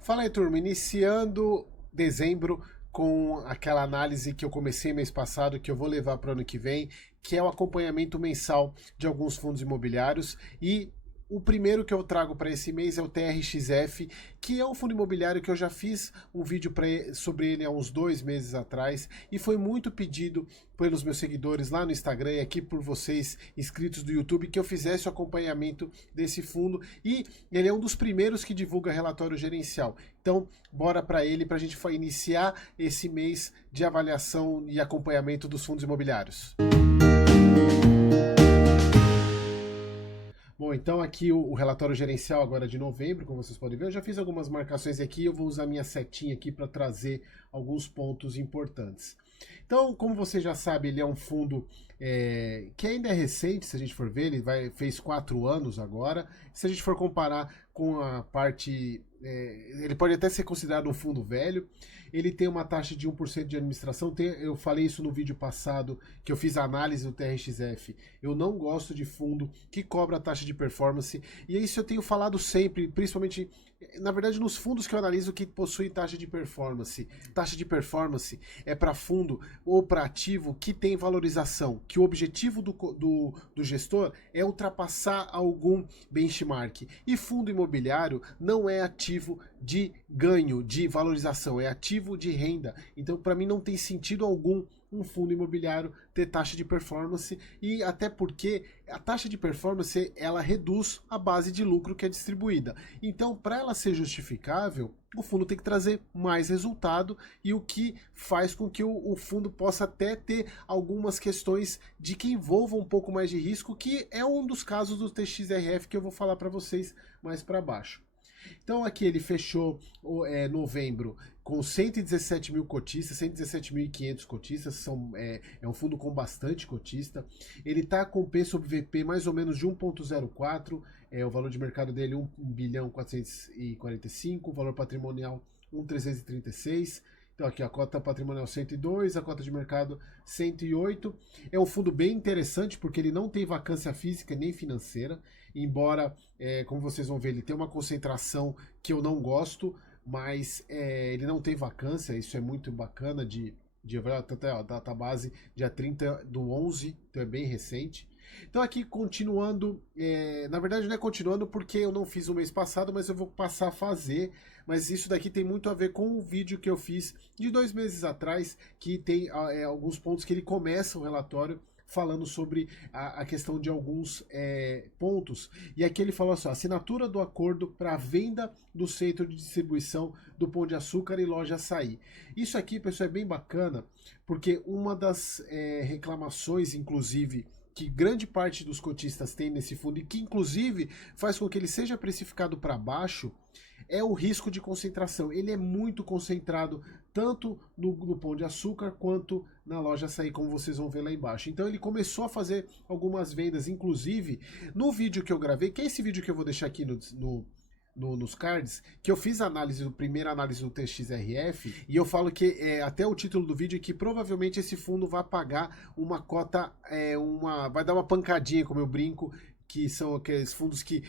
Fala aí, turma. Iniciando dezembro com aquela análise que eu comecei mês passado, que eu vou levar para o ano que vem, que é o acompanhamento mensal de alguns fundos imobiliários. E o primeiro que eu trago para esse mês é o TRXF, que é um fundo imobiliário que eu já fiz um vídeo sobre ele há uns 2 meses atrás e foi muito pedido pelos meus seguidores lá no Instagram e aqui por vocês inscritos do YouTube que eu fizesse o acompanhamento desse fundo e ele é um dos primeiros que divulga relatório gerencial. Então, bora para ele para a gente iniciar esse mês de avaliação e acompanhamento dos fundos imobiliários. Bom, então aqui o relatório gerencial agora de novembro, como vocês podem ver, eu já fiz algumas marcações aqui, eu vou usar minha setinha aqui para trazer alguns pontos importantes. Então, como você já sabe, ele é um fundo que ainda é recente, se a gente for ver, fez 4 anos agora. Se a gente for comparar com a parte... ele pode até ser considerado um fundo velho. Ele tem uma taxa de 1% de administração. Eu falei isso no vídeo passado, que eu fiz a análise do TRXF. Eu não gosto de fundo que cobra a taxa de performance. E isso eu tenho falado sempre, principalmente... Na verdade, nos fundos que eu analiso que possuem taxa de performance. Taxa de performance é para fundo ou para ativo que tem valorização, que o objetivo do gestor é ultrapassar algum benchmark. E fundo imobiliário não é ativo de ganho, de valorização, é ativo de renda. Então, para mim, não tem sentido algum um fundo imobiliário ter taxa de performance e até porque a taxa de performance ela reduz a base de lucro que é distribuída. Então, para ela ser justificável, o fundo tem que trazer mais resultado e o que faz com que o fundo possa até ter algumas questões de que envolvam um pouco mais de risco, que é um dos casos do TXRF que eu vou falar para vocês mais para baixo. Então aqui ele fechou novembro com 117 mil cotistas, 117.500 cotistas, é um fundo com bastante cotista. Ele está com P sobre VP mais ou menos de 1,04, o valor de mercado dele 1 bilhão 445, o valor patrimonial 1,336. Então aqui a cota patrimonial 102, a cota de mercado 108. É um fundo bem interessante porque ele não tem vacância física nem financeira, embora, como vocês vão ver, ele tem uma concentração que eu não gosto, mas ele não tem vacância, isso é muito bacana de ver, até a database dia 30/11, então é bem recente. Então aqui continuando, na verdade não é continuando porque eu não fiz o mês passado, mas eu vou passar a fazer. Mas isso daqui tem muito a ver com o vídeo que eu fiz de 2 meses atrás, que tem alguns pontos que ele começa o relatório falando sobre a questão de alguns pontos. E aqui ele falou assim, assinatura do acordo para a venda do centro de distribuição do Pão de Açúcar e loja Açaí. Isso aqui, pessoal, é bem bacana, porque uma das reclamações, inclusive, que grande parte dos cotistas tem nesse fundo e que inclusive faz com que ele seja precificado para baixo, é o risco de concentração. Ele é muito concentrado tanto no Pão de Açúcar quanto na loja Açaí, como vocês vão ver lá embaixo. Então ele começou a fazer algumas vendas, inclusive no vídeo que eu gravei, que é esse vídeo que eu vou deixar aqui nos cards, que eu fiz a primeira análise do TXRF, e eu falo que até o título do vídeo é que provavelmente esse fundo vai pagar uma cota, vai dar uma pancadinha, como eu brinco, que são aqueles fundos que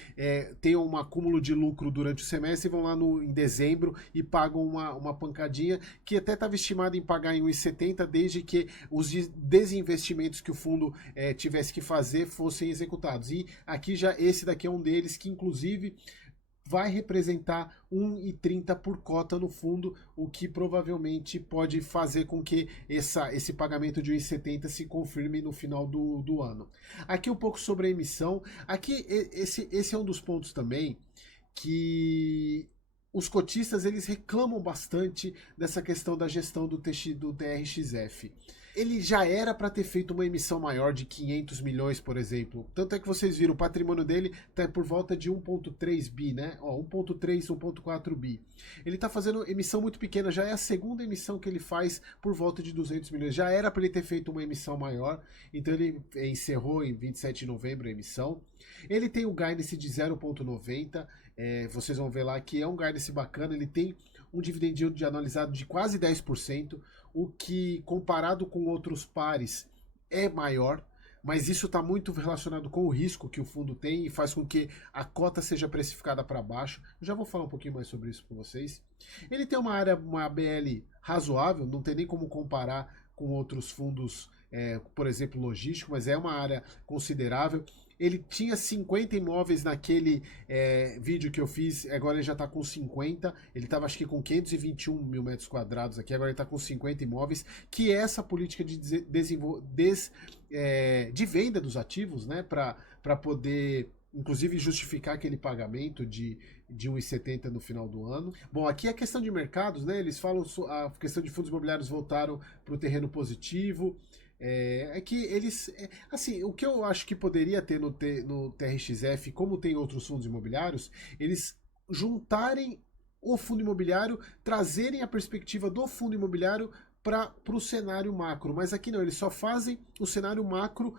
têm um acúmulo de lucro durante o semestre e vão lá em dezembro e pagam uma pancadinha, que até estava estimado em pagar em 1,70 desde que os desinvestimentos que o fundo tivesse que fazer fossem executados. E aqui esse daqui é um deles que inclusive vai representar 1,30 por cota no fundo, o que provavelmente pode fazer com que esse pagamento de 1,70 se confirme no final do ano. Aqui um pouco sobre a emissão. Aqui esse é um dos pontos também que os cotistas eles reclamam bastante dessa questão da gestão do TRXF. Ele já era para ter feito uma emissão maior de 500 milhões, por exemplo. Tanto é que vocês viram, o patrimônio dele está por volta de 1,3 bi, né? 1,3, 1,4 bi. Ele está fazendo emissão muito pequena, já é a segunda emissão que ele faz por volta de 200 milhões. Já era para ele ter feito uma emissão maior, então ele encerrou em 27 de novembro a emissão. Ele tem o guidance de 0,90, vocês vão ver lá que é um guidance bacana, ele tem um dividend yield analisado de quase 10%, o que comparado com outros pares é maior, mas isso está muito relacionado com o risco que o fundo tem e faz com que a cota seja precificada para baixo. Eu já vou falar um pouquinho mais sobre isso com vocês. Ele tem uma área, uma ABL razoável, não tem nem como comparar com outros fundos, por exemplo, logístico, mas é uma área considerável. Ele tinha 50 imóveis naquele vídeo que eu fiz, agora ele já está com 50. Ele estava acho que com 521 mil metros quadrados aqui, agora ele está com 50 imóveis, que é essa política de venda dos ativos, né, para poder inclusive justificar aquele pagamento de 1,70 no final do ano. Bom, aqui é questão de mercados, né? Eles falam a questão de fundos imobiliários voltaram para o terreno positivo. Que eles. Assim, o que eu acho que poderia ter no TRXF, como tem outros fundos imobiliários, eles juntarem o fundo imobiliário, trazerem a perspectiva do fundo imobiliário para o cenário macro. Mas aqui não, eles só fazem o cenário macro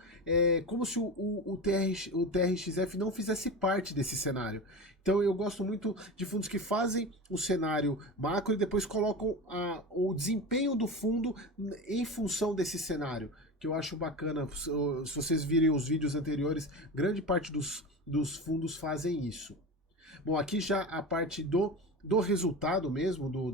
como se o TRXF não fizesse parte desse cenário. Então eu gosto muito de fundos que fazem o cenário macro e depois colocam o desempenho do fundo em função desse cenário, que eu acho bacana. Se vocês virem os vídeos anteriores, grande parte dos fundos fazem isso. Bom, aqui já a parte do resultado mesmo do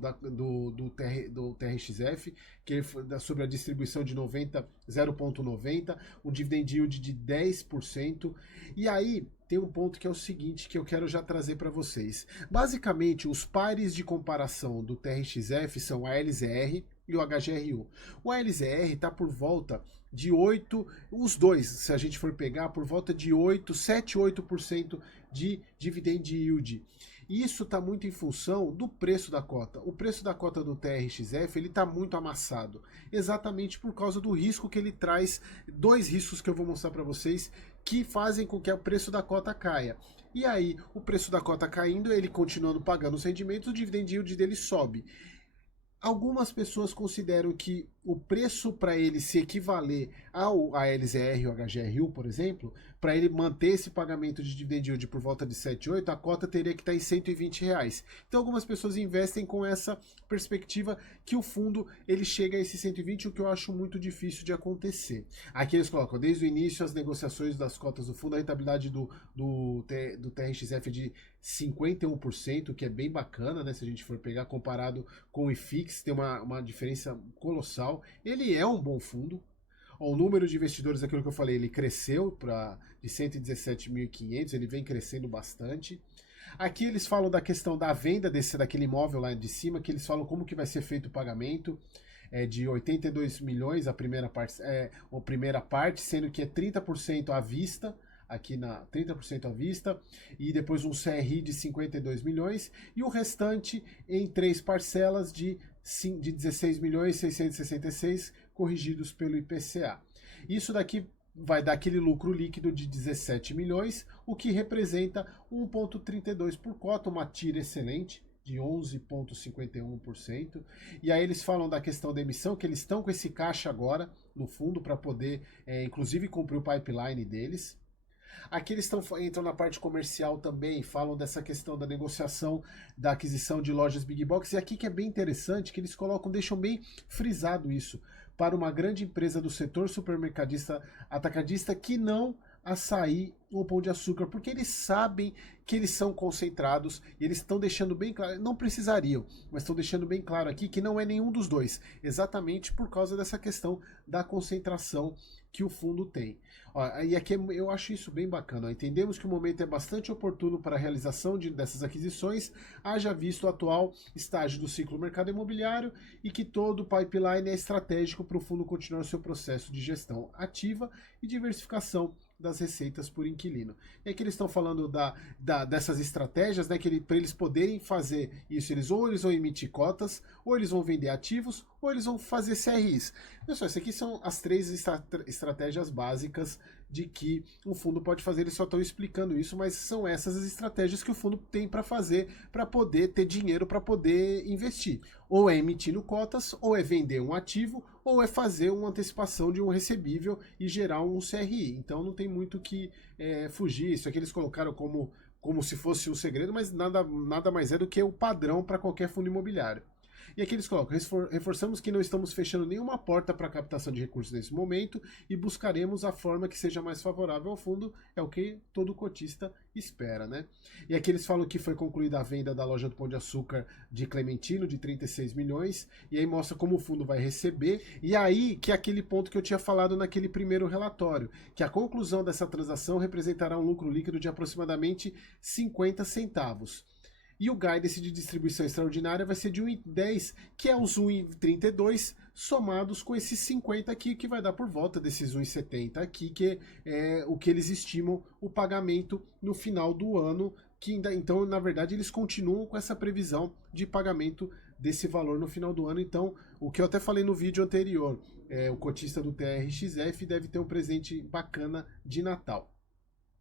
TRXF, que é sobre a distribuição de 0,90, um dividend yield de 10%. E aí tem um ponto que é o seguinte, que eu quero já trazer para vocês. Basicamente, os pares de comparação do TRXF são a LZR e o HGRU. O LZR está por volta de 8%, os dois, se a gente for pegar, por volta de 7, 8% de dividend yield. Isso está muito em função do preço da cota. O preço da cota do TRXF ele está muito amassado, exatamente por causa do risco que ele traz. Dois riscos que eu vou mostrar para vocês que fazem com que o preço da cota caia. E aí, o preço da cota caindo, ele continuando pagando os rendimentos, o dividend yield dele sobe. Algumas pessoas consideram que o preço para ele se equivaler ao ALZR ou HGRU, por exemplo, para ele manter esse pagamento de dividend yield por volta de 7,8, a cota teria que estar em R$ 120. Então algumas pessoas investem com essa perspectiva que o fundo ele chega a esse 120, o que eu acho muito difícil de acontecer. Aqui eles colocam, desde o início as negociações das cotas do fundo, a rentabilidade do TRXF é de 51%, que é bem bacana, né? Se a gente for pegar comparado com o IFIX, tem uma diferença colossal. Ele é um bom fundo. Ó, o número de investidores, aquilo que eu falei, ele cresceu de 117.500, ele vem crescendo bastante. Aqui eles falam da questão da venda daquele imóvel lá de cima, que eles falam como que vai ser feito o pagamento. De 82 milhões a primeira parte, sendo que é 30% à vista, aqui 30% à vista, e depois um CRI de 52 milhões, e o restante em 3 parcelas de 16 milhões 666, corrigidos pelo IPCA. Isso daqui vai dar aquele lucro líquido de 17 milhões, o que representa 1,32 por cota, uma TIR excelente, de 11,51%. E aí eles falam da questão da emissão, que eles estão com esse caixa agora no fundo para poder, inclusive, cumprir o pipeline deles. Aqui eles entram na parte comercial também, falam dessa questão da negociação, da aquisição de lojas Big Box, e aqui que é bem interessante, que eles deixam bem frisado isso, para uma grande empresa do setor supermercadista atacadista que não Açaí ou Pão de Açúcar, porque eles sabem que eles são concentrados e eles estão deixando bem claro, não precisariam, mas estão deixando bem claro aqui que não é nenhum dos dois, exatamente por causa dessa questão da concentração que o fundo tem. Ó, e aqui eu acho isso bem bacana. Ó. Entendemos que o momento é bastante oportuno para a realização dessas aquisições, haja visto o atual estágio do ciclo do mercado imobiliário e que todo o pipeline é estratégico para o fundo continuar o seu processo de gestão ativa e diversificação das receitas por inquilino. E aqui eles estão falando dessas estratégias, né, que para eles poderem fazer isso, eles vão emitir cotas, ou eles vão vender ativos, ou eles vão fazer CRIs. Pessoal, essas aqui são as 3 estratégias básicas de que o fundo pode fazer. Eles só estão explicando isso, mas são essas as estratégias que o fundo tem para fazer, para poder ter dinheiro para poder investir. Ou é emitindo cotas, ou é vender um ativo, ou é fazer uma antecipação de um recebível e gerar um CRI. Então não tem muito que fugir. Isso aqui eles colocaram como se fosse um segredo, mas nada mais é do que o padrão para qualquer fundo imobiliário. E aqui eles colocam, reforçamos que não estamos fechando nenhuma porta para captação de recursos nesse momento e buscaremos a forma que seja mais favorável ao fundo, é o que todo cotista espera, né? E aqui eles falam que foi concluída a venda da loja do Pão de Açúcar de Clementino, de 36 milhões, e aí mostra como o fundo vai receber, e aí que é aquele ponto que eu tinha falado naquele primeiro relatório, que a conclusão dessa transação representará um lucro líquido de aproximadamente 50 centavos. E o guidance de distribuição extraordinária vai ser de 1,10, que é os 1,32 somados com esses 50 aqui, que vai dar por volta desses 1,70 aqui, que é o que eles estimam o pagamento no final do ano, que ainda, então, na verdade, eles continuam com essa previsão de pagamento desse valor no final do ano. Então, o que eu até falei no vídeo anterior, o cotista do TRXF deve ter um presente bacana de Natal.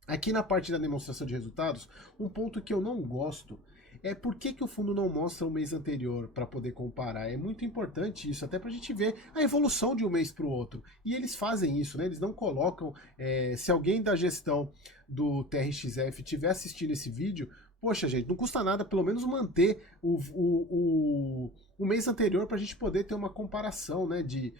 Aqui na parte da demonstração de resultados, um ponto que eu não gosto é por que o fundo não mostra o mês anterior para poder comparar. É muito importante isso, até para a gente ver a evolução de um mês para o outro. E eles fazem isso, né? Eles não colocam. Se alguém da gestão do TRXF estiver assistindo esse vídeo, poxa, gente, não custa nada pelo menos manter o mês anterior para a gente poder ter uma comparação, né? De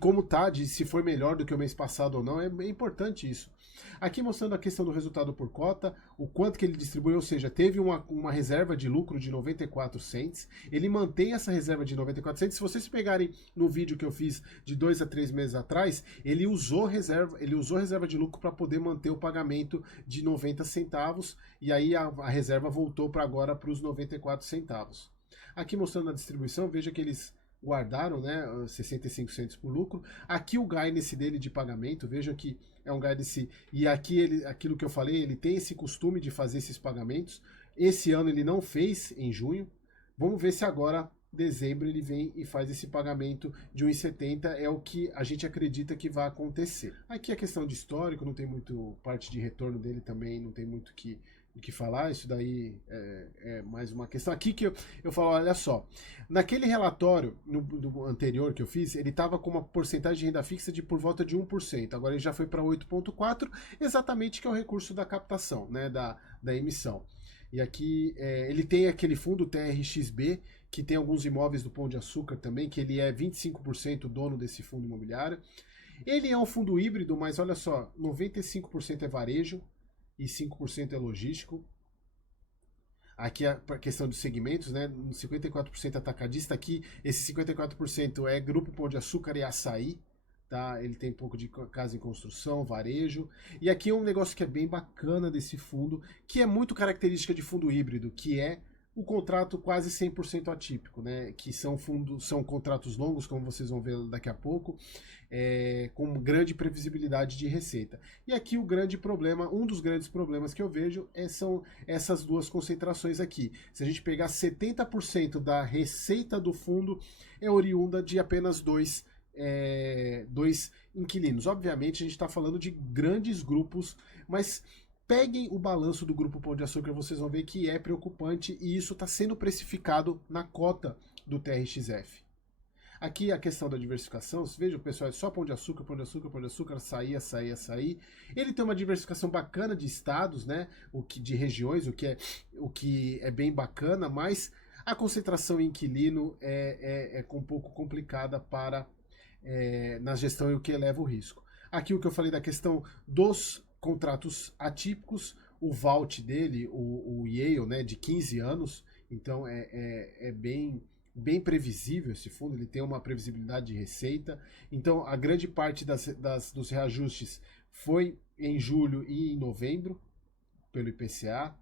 como tá, de se foi melhor do que o mês passado ou não. É importante isso. Aqui mostrando a questão do resultado por cota, o quanto que ele distribuiu, ou seja, teve uma reserva de lucro de 94 cents, ele mantém essa reserva de 94 cents. Se vocês pegarem no vídeo que eu fiz de 2 a 3 meses atrás, ele usou reserva de lucro para poder manter o pagamento de 90 centavos, e aí a reserva voltou para agora para os 94 centavos. Aqui mostrando a distribuição, veja que eles guardaram, né, 65 centos por lucro. Aqui o guidance dele de pagamento, veja que é um guidance, e aqui aquilo que eu falei, ele tem esse costume de fazer esses pagamentos. Esse ano ele não fez em junho. Vamos ver se agora, dezembro, ele vem e faz esse pagamento de 1,70, é o que a gente acredita que vai acontecer. Aqui a questão de histórico, não tem muito, parte de retorno dele também, não tem muito o que falar, isso daí é mais uma questão. Aqui que eu falo, olha só, naquele relatório no anterior que eu fiz, ele estava com uma porcentagem de renda fixa de por volta de 1%, agora ele já foi para 8,4%, exatamente que é o recurso da captação, né, da emissão. E aqui ele tem aquele fundo TRXB, que tem alguns imóveis do Pão de Açúcar também, que ele é 25% dono desse fundo imobiliário. Ele é um fundo híbrido, mas olha só, 95% é varejo, e 5% é logístico. Aqui a questão dos segmentos, né? 54% atacadista. Aqui, esse 54% é Grupo Pão de Açúcar e Açaí. Tá? Ele tem um pouco de casa em construção, varejo. E aqui é um negócio que é bem bacana desse fundo, que é muito característica de fundo híbrido, que é o contrato quase 100% atípico, né? Que são contratos longos, como vocês vão ver daqui a pouco, com grande previsibilidade de receita. E aqui o grande problema, um dos grandes problemas que eu vejo são essas duas concentrações aqui. Se a gente pegar 70% da receita do fundo é oriunda de apenas dois inquilinos. Obviamente a gente está falando de grandes grupos, mas peguem o balanço do Grupo Pão de Açúcar, vocês vão ver que é preocupante e isso está sendo precificado na cota do TRXF. Aqui a questão da diversificação, veja, o pessoal, é só Pão de Açúcar, Pão de Açúcar, Pão de Açúcar, açaí, açaí, açaí. Ele tem uma diversificação bacana de estados, né? De regiões, o que é bem bacana, mas a concentração em inquilino é um pouco complicada na gestão e o que eleva o risco. Aqui o que eu falei da questão dos contratos atípicos, o vault dele, o Yale, né, de 15 anos, então é bem previsível esse fundo, ele tem uma previsibilidade de receita, então a grande parte dos reajustes foi em julho e em novembro, pelo IPCA.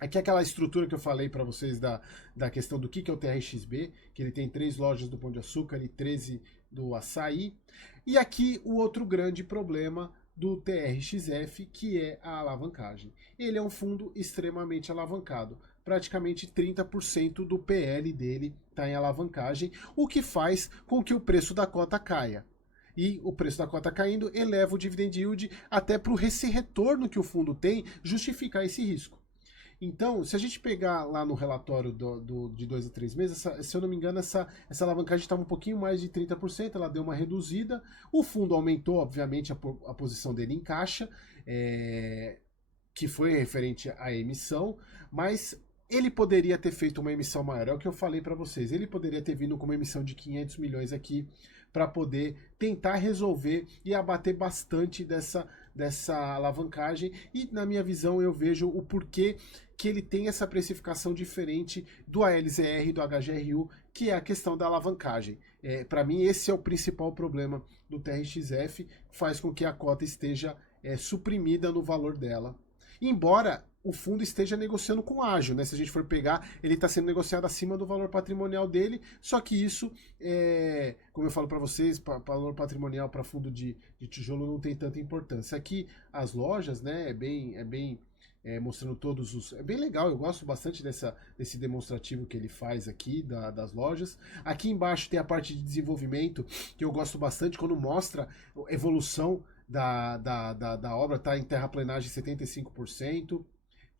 Aqui é aquela estrutura que eu falei para vocês da questão do que é o TRXB, que ele tem 3 lojas do Pão de Açúcar e 13 do Açaí. E aqui o outro grande problema do TRXF, que é a alavancagem. Ele é um fundo extremamente alavancado. Praticamente 30% do PL dele está em alavancagem, o que faz com que o preço da cota caia. E o preço da cota caindo eleva o dividend yield até para esse retorno que o fundo tem justificar esse risco. Então, se a gente pegar lá no relatório de 2 a 3 meses, se eu não me engano, essa alavancagem estava um pouquinho mais de 30%, ela deu uma reduzida. O fundo aumentou, obviamente, a posição dele em caixa, que foi referente à emissão, mas Ele poderia ter feito uma emissão maior, é o que eu falei para vocês. Ele poderia ter vindo com uma emissão de 500 milhões aqui para poder tentar resolver e abater bastante dessa alavancagem. E na minha visão eu vejo o porquê que ele tem essa precificação diferente do ALZR e do HGRU, que é a questão da alavancagem. Para mim esse é o principal problema do TRXF, faz com que a cota esteja suprimida no valor dela. Embora o fundo esteja negociando com ágio, né? Se a gente for pegar, ele está sendo negociado acima do valor patrimonial dele, só que isso, como eu falo para vocês, valor patrimonial para fundo de tijolo não tem tanta importância. Aqui as lojas, né, mostrando todos os... É bem legal, eu gosto bastante desse demonstrativo que ele faz aqui das lojas. Aqui embaixo tem a parte de desenvolvimento, que eu gosto bastante, quando mostra a evolução da obra, tá em terraplenagem 75%.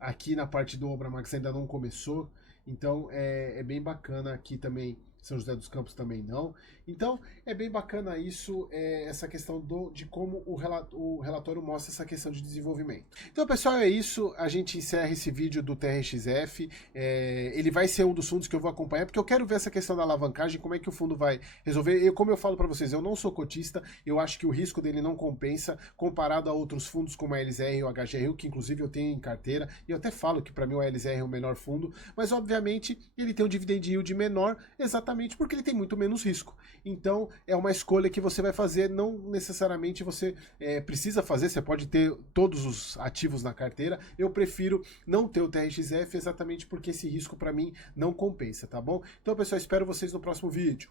Aqui na parte do Obra Max ainda não começou, então é bem bacana. Aqui também, São José dos Campos também não. Então é bem bacana isso, essa questão de como o relatório mostra essa questão de desenvolvimento. Então, pessoal, é isso. A gente encerra esse vídeo do TRXF. Ele vai ser um dos fundos que eu vou acompanhar, porque eu quero ver essa questão da alavancagem, como é que o fundo vai resolver. Como eu falo para vocês, eu não sou cotista, eu acho que o risco dele não compensa comparado a outros fundos como a LZR e o HGRU, que inclusive eu tenho em carteira, e eu até falo que para mim o LZR é o melhor fundo, mas obviamente ele tem um dividend yield menor, exatamente porque ele tem muito menos risco. Então é uma escolha que você vai fazer, não necessariamente você precisa fazer, você pode ter todos os ativos na carteira. Eu prefiro não ter o TRXF exatamente porque esse risco para mim não compensa, tá bom? Então, pessoal, espero vocês no próximo vídeo.